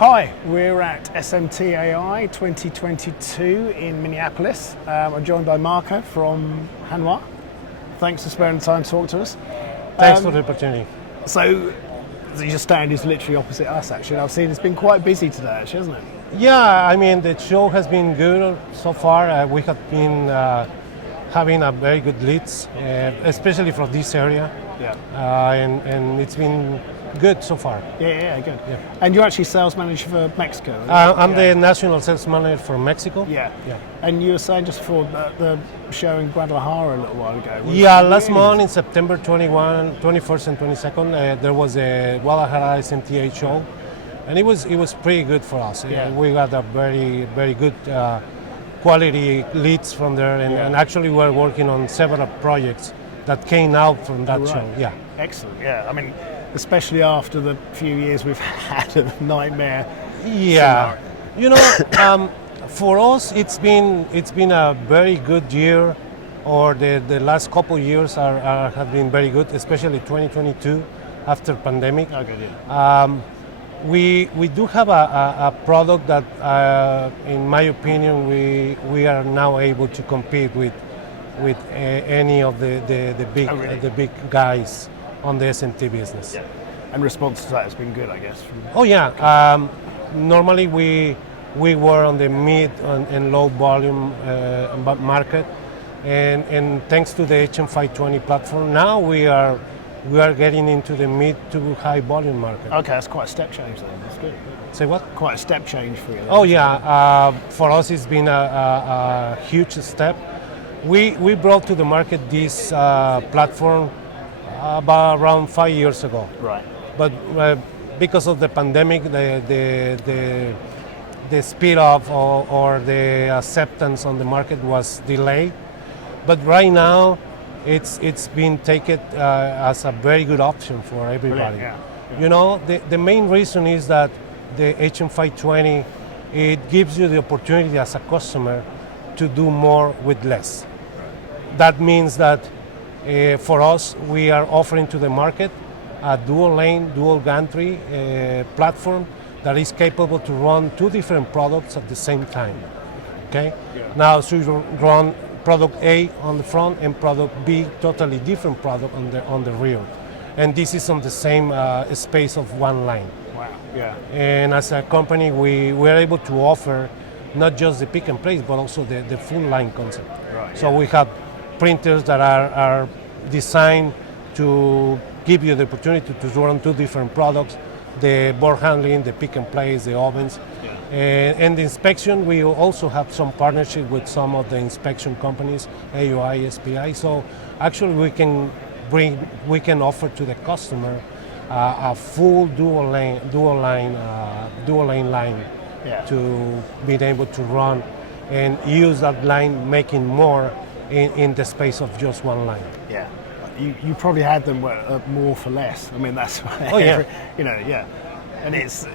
Hi, we're at SMTA 2022 in Minneapolis. I'm joined by Marco from Hanwha. Thanks for sparing the time to talk to us. Thanks for the opportunity. So your stand is literally opposite us, actually. I've seen it's been quite busy today, actually, hasn't it? Yeah, I mean, the show has been good so far. We have been having a very good leads, especially from this area. Yeah. And it's been good so far. Yeah, good. Yeah. And you're actually sales manager for Mexico. I'm the national sales manager for Mexico. Yeah. Yeah. And you were saying just before the show in Guadalajara a little while ago. Yeah, last month in September 21st and 22nd, there was a Guadalajara SMTA show, and it was pretty good for us. Yeah. We got a very good quality leads from there, and actually we're working on several projects that came out from that show. Yeah. Excellent. Yeah. I mean, especially after the few years we've had of nightmare. Yeah. You know, for us, it's been a very good year, or the last couple of years have been very good, especially 2022 after pandemic. Okay. Yeah. We do have a product that, in my opinion, we are now able to compete with any of the big the big guys on the SMT business. Yeah. And response to that has been good, I guess. Oh yeah. Normally we were on the mid and low volume market, and thanks to the HM520 platform, now we are getting into the mid to high volume market. Okay, that's quite a step change then. That's good. Say what? Quite a step change for you. Then. Oh yeah. For us, it's been a huge step. We brought to the market this platform about around 5 years ago. Right. But because of the pandemic, the speed of or the acceptance on the market was delayed. But right now, it's been taken as a very good option for everybody. Yeah. You know, the main reason is that the HM520, it gives you the opportunity as a customer to do more with less. That means that for us, we are offering to the market a dual lane, dual gantry platform that is capable to run two different products at the same time. Okay? Yeah. Now, so you run product A on the front and product B, totally different product on the rear. And this is on the same space of one line. Wow. Yeah. And as a company, we are able to offer not just the pick and place, but also the full line concept. Right. So we have printers that are designed to give you the opportunity to run two different products, the board handling, the pick and place, the ovens. Yeah. And the inspection, we also have some partnership with some of the inspection companies, AOI, SPI. So actually we can offer to the customer a full dual lane line to be able to run and use that line, making more in the space of just one line. Yeah. You probably had them more for less. I mean, that's why. Oh yeah. And it's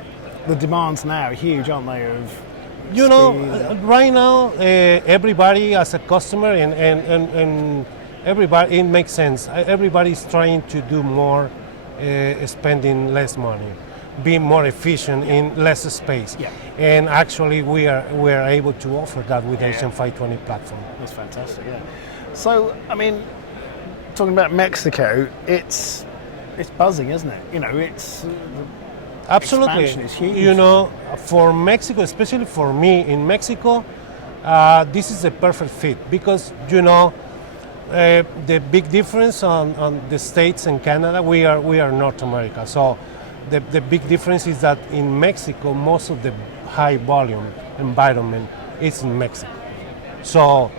the demands now are huge, aren't they? Right now, everybody as a customer and everybody, it makes sense. Everybody's trying to do more, spending less money, be more efficient in less space. Yeah. And actually, we are able to offer that with the HM520 platform. That's fantastic. Yeah. So, I mean, talking about Mexico, it's buzzing, isn't it? It's absolutely. Expansion is huge. For Mexico, especially for me in Mexico, this is a perfect fit because the big difference on the States and Canada, we are North America. So the big difference is that in Mexico, most of the high volume environment is in Mexico. So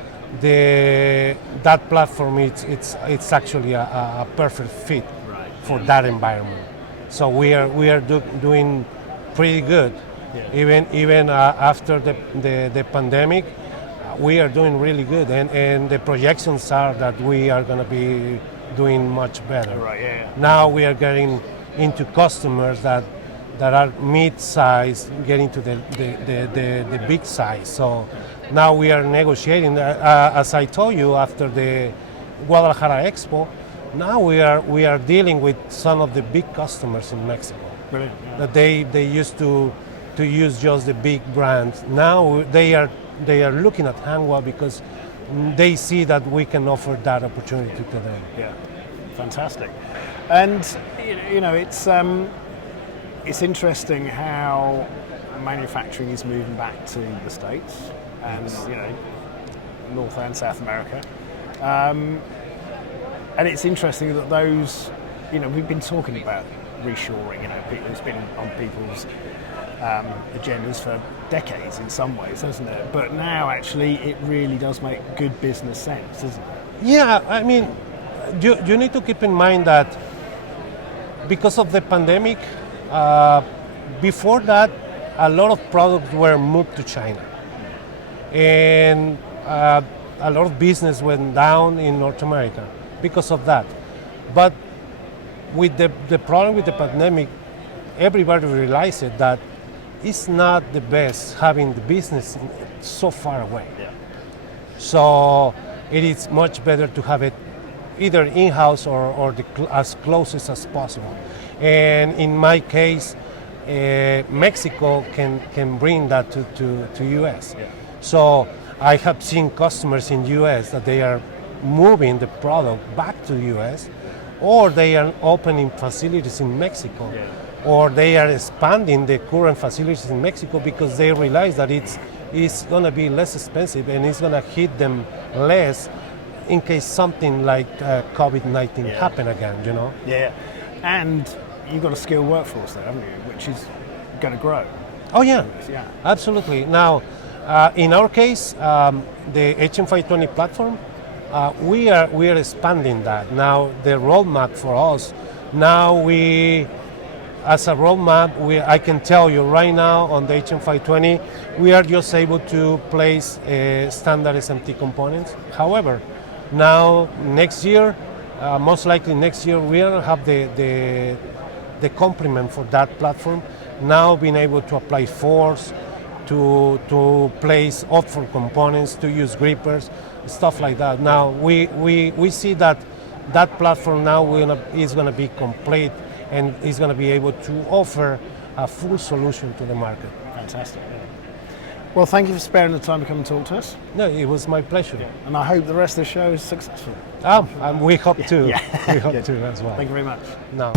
that platform it's actually a perfect fit for that environment. So we are doing pretty good. Yeah. Even after the pandemic, we are doing really good, and the projections are that we are going to be doing much better. Right. Yeah. Now we are getting into customers that are mid-size, getting to the big size. So now we are negotiating. As I told you, after the Guadalajara Expo, now we are dealing with some of the big customers in Mexico. Brilliant. Yeah. That they used to to use just the big brands. Now they are looking at Hanwha because they see that we can offer that opportunity to them. Yeah, fantastic. And you know, it's interesting how manufacturing is moving back to the States and North and South America. And it's interesting that those, we've been talking about reshoring. It's been on people's agendas for decades in some ways, hasn't it? But now actually it really does make good business sense, doesn't it? Yeah, I mean, you need to keep in mind that because of the pandemic, before that, a lot of products were moved to China. And a lot of business went down in North America because of that. But with the problem with the pandemic, everybody realized that it's not the best having the business so far away. Yeah. So it is much better to have it either in-house or as closest as possible. And in my case, Mexico can bring that to US. Yeah. So I have seen customers in US that they are moving the product back to US, or they are opening facilities in Mexico, Yeah. or they are expanding the current facilities in Mexico because they realize that it's going to be less expensive and it's going to hit them less in case something like COVID-19 happen again, Yeah, and you've got a skilled workforce there, haven't you? Which is going to grow. Oh yeah, Yeah. absolutely. Now, in our case, the HM520 platform, we are expanding that. Now, the roadmap for us, as a roadmap, I can tell you right now on the HM520, we are just able to place standard SMT components. However, now next year, most likely next year, we will have the complement for that platform. Now being able to apply force, to place off-for components, to use grippers, stuff like that. Now we see that platform now is going to be complete and is going to be able to offer a full solution to the market. Fantastic. Well, thank you for sparing the time to come and talk to us. No, it was my pleasure. And I hope the rest of the show is successful. And we hope to. Yeah. We hope to as well. Thank you very much. No.